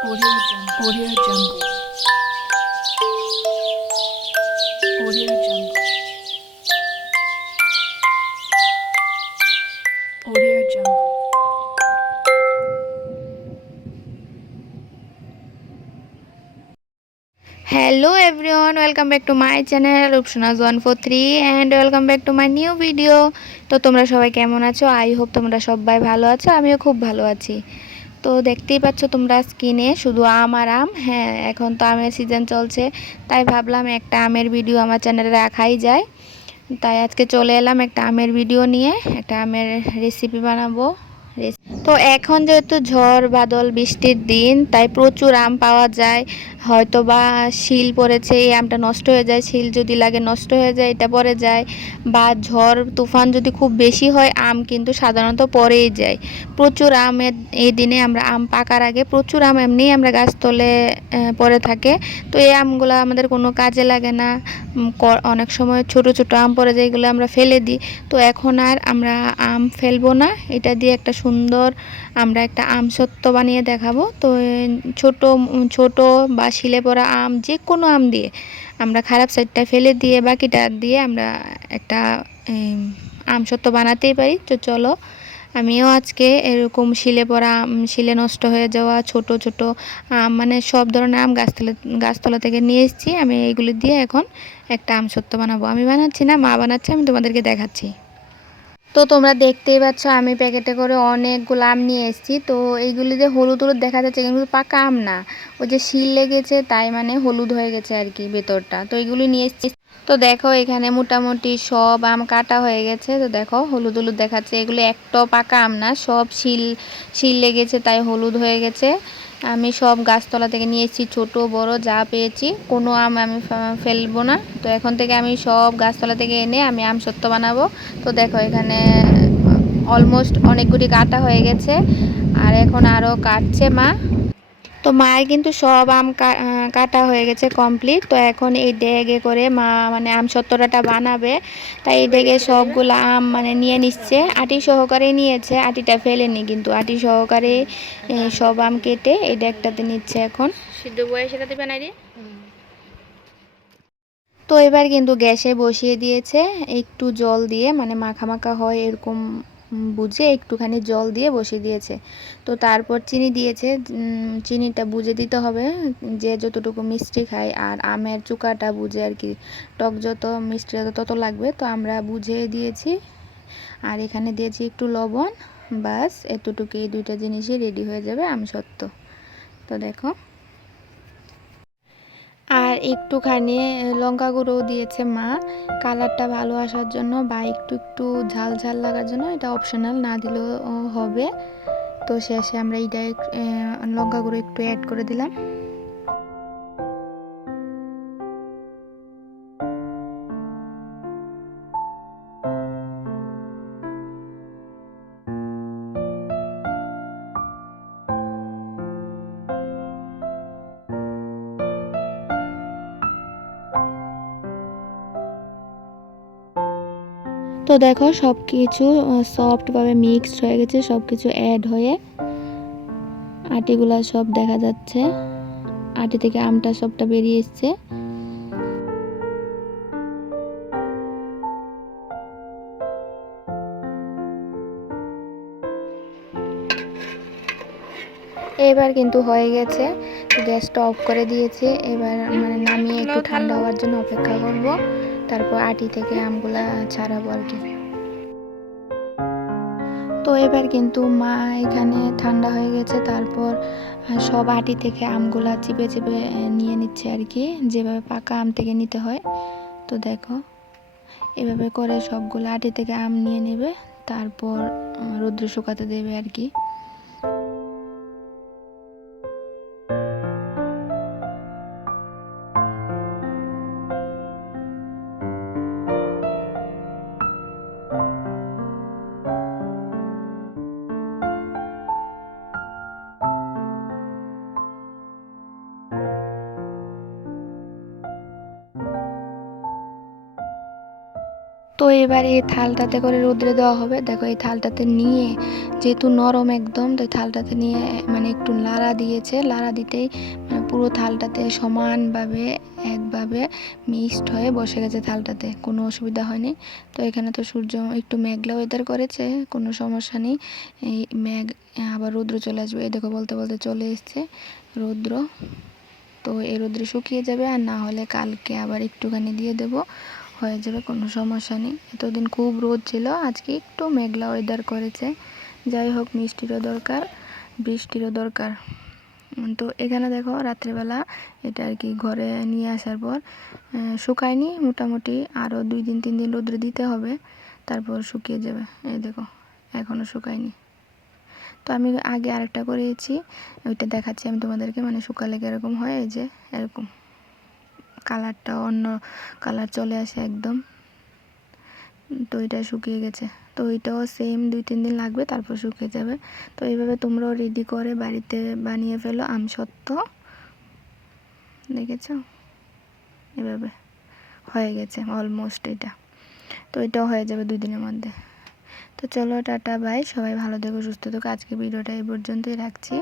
Jungle. Audio Jungle. Audio Jungle. hello everyone welcome back to my channel Rupsonaz one four three and welcome back to my new video তো তোমরা সবাই কেমন আছো I hope তোমরা সবাই ভালো আছো আমিও খুব ভালো আছি তো দেখতেই পাচ্ছ তোমরা স্কিনে শুধু আম আর আম। হ্যাঁ এখন তো আমের সিজন চলছে, তাই ভাবলাম একটা আমের ভিডিও আমার চ্যানেলে রাখাই যায়। তাই আজকে চলে এলাম একটা আমের ভিডিও নিয়ে, একটা আমের রেসিপি বানাবো। তো এখন যেহেতু ঝড়, বাদল, বৃষ্টির দিন, তাই প্রচুর আম পাওয়া যায়। হয়তো বা শিল পড়েছে, এই আমটা নষ্ট হয়ে যায়, শিল যদি লাগে নষ্ট হয়ে যায়, এটা পড়ে যায়। বা ঝড়, তুফান যদি খুব বেশি হয়, আম কিন্তু সাধারণত পরেই যায়। প্রচুর আমের, এই দিনে আমরা আম পাকার আগে প্রচুর আম এমনিই আমরা গাছতলে পড়ে থাকে। তো এই আমগুলো আমাদের কোনো কাজে লাগে না। অনেক সময় ছোট ছোট আম পড়ে যায়, এগুলো আমরা ফেলে দিই। তো এখন আর আমরা আম ফেলব না। এটা দিয়ে একটা সুন্দর আমরা একটা আম সত্য বানিয়ে দেখাবো। তো, ছোট ছোট বা শিলে পড়া আম যে কোনো আম দিয়ে আমরা খারাপ সাইডটা ফেলে দিয়ে, বাকিটা দিয়ে আমরা একটা আম সত্য বানাতেই পারি। তো চলো, আমিও আজকে এরকম শিলে পড়া আম, শিলে নষ্ট হয়ে যাওয়া ছোট ছোট আম মানে সব ধরনের আম গাছতলা গাছতলা থেকে নিয়ে এসেছি। আমি এইগুলি দিয়ে এখন একটা আম সত্য বানাবো। আমি বানাচ্ছি না, মা বানাচ্ছে, আমি তোমাদেরকে দেখাচ্ছি। তো তোমরা দেখতেই পাচ্ছ, আমি প্যাকেটে করে অনেকগুলো আম নিয়ে এসেছি। তো এইগুলি যে হলুদ হলুদ দেখা যাচ্ছে কিন্তু পাকা আম না। ওই যে শিল লেগেছে, তাই মানে হলুদ হয়ে গেছে আর কি ভেতরটা। তো এইগুলি নিয়ে এসেছি। তো দেখো, এখানে মোটামুটি সব আম কাটা হয়ে গেছে। তো দেখো, হলুদ হলুদ দেখাচ্ছে। এগুলো একটাও পাকা আম না, সব শিল শিল লেগেছে, তাই হলুদ হয়ে গেছে। আমি সব গাছতলা থেকে নিয়েছি, ছোট, বড়, যা পেয়েছি। কোনো আম আমি ফেলব না। তো এখন থেকে আমি সব গাছতলা থেকে এনে আমি আম সত্য বানাবো। তো দেখো এখানে অলমোস্ট অনেকগুলি কাটা হয়ে গেছে। আর এখন আরও কাটছে মা। তো মায়ের কিন্তু সব আম কাটা হয়ে গেছে কমপ্লিট তো এখন এই ডেগে করে মা মানে আম সত্তরাটা বানাবে। তাই এই ডেগে সবগুলো আম মানে নিয়ে নিচ্ছে। আটি সহকারে নিয়েছে আটিটা ফেলেনি কিন্তু। আটি সহকারে সব আম কেটে এই ডেগটাতে নিচ্ছে এখন। সিদ্ধ বয়ে সেটা দেবে না রে তো এবার কিন্তু গ্যাসে বসিয়ে দিয়েছে। একটু জল দিয়ে মানে মাখা মাখা হয় এরকম বুঝে একটুখানি জল দিয়ে বসিয়ে দিয়েছে। তো তারপর চিনি দিয়েছে। চিনিটা বুঝে দিতে হবে যে যতটুকু মিষ্টি খায় আর আমের চুকাটা বুঝে আর কি। টক যত মিষ্টি তত লাগবে। তো আমরা বুঝে দিয়েছি। আর এখানে দিয়েছি একটু লবণ। বাস এতটুকু এই দুইটা জিনিসই রেডি হয়ে যাবে আম সত্য তো দেখো। একটুখানি লঙ্কা গুঁড়ো দিয়েছে মা। কালারটা ভালো আসার জন্য বা একটু একটু ঝাল ঝাল লাগার জন্য এটা অপশনাল না দিলেও হবে। তো শেষে আমরা এইটা লঙ্কা গুঁড়ো একটু অ্যাড করে দিলাম। তো দেখো সব কিছু সফটভাবে মিক্সড হয়ে গেছে সব কিছু অ্যাড হয়ে আটিগুলা সব দেখা যাচ্ছে। আটি থেকে আমটা সবটা বেরিয়ে এসছে। এবার কিন্তু হয়ে গেছে। গ্যাসটা অফ করে দিয়েছি। এবার মানে নামিয়ে একটু ঠান্ডা হওয়ার জন্য অপেক্ষা করব। তারপর আটি থেকে আমগুলা ছাড়াবো আর কি। তো এবার কিন্তু মা এখানে ঠান্ডা হয়ে গেছে, তারপর সব আটি থেকে আমগুলা চিপে চিপে নিয়ে নিচ্ছে আর কি, যেভাবে পাকা আম থেকে নিতে হয়। তো দেখো, এভাবে করে সবগুলো আটি থেকে আম নিয়ে নেবে, তারপর রৌদ্র শুকাতে দেবে আর কি। তো এবার এই থালটাতে করে রোদ্রে দেওয়া হবে। দেখো এই থালটাতে নিয়ে যেহেতু নরম একদম, তো থালটাতে নিয়ে মানে একটু লাড়া দিয়েছে। লাড়া দিতেই মানে পুরো থালটাতে সমানভাবে, একভাবে মিক্সড হয়ে বসে গেছে থালটাতে। কোনো অসুবিধা হয়নি। তো এখানে তো সূর্য একটু মেঘলা ওয়েদার করেছে, কোনো সমস্যা নেই। এই মেঘ, আবার রৌদ্র চলে আসবে। এই দেখো বলতে বলতে চলে এসছে রৌদ্র। তো এই রৌদ্রে শুকিয়ে যাবে, আর না হলে কালকে আবার একটুখানি দিয়ে দেব। হয়ে যাবে, কোনো সমস্যা নেই। এতদিন খুব রোদ ছিল, আজকে একটু মেঘলা ওয়েদার করেছে। যাই হোক, মিষ্টিরও দরকার, বৃষ্টিরও দরকার। তো এখানে দেখো, রাত্রেবেলা এটা আর কি ঘরে নিয়ে আসার পর শুকায়নি মোটামুটি, আরও দুই দিন, তিন দিন রোদ্রে দিতে হবে, তারপর শুকিয়ে যাবে। এই দেখো, এখনও শুকায়নি। তো আমি আগে আরেকটা করেছি, ওইটা দেখাচ্ছি আমি তোমাদেরকে মানে শুকালে কীরকম হয়, এই যে এরকম। কালারটা অন্য কালার চলে আসে একদম। তো এটা শুকিয়ে গেছে। তো ওইটাও সেম দুই, তিন দিন লাগবে, তারপর শুকিয়ে যাবে। তো এইভাবে তোমরাও রেডি করে বাড়িতে বানিয়ে ফেলো আম সত্ত্ব। দেখেছ? এভাবে হয়ে গেছে অলমোস্ট এটা। তো এটাও হয়ে যাবে দুই দিনের মধ্যে। তো চলো টাটা বাই সবাই ভালো থেকো, সুস্থ থেকো। আজকে ভিডিওটা এই পর্যন্তই রাখছি।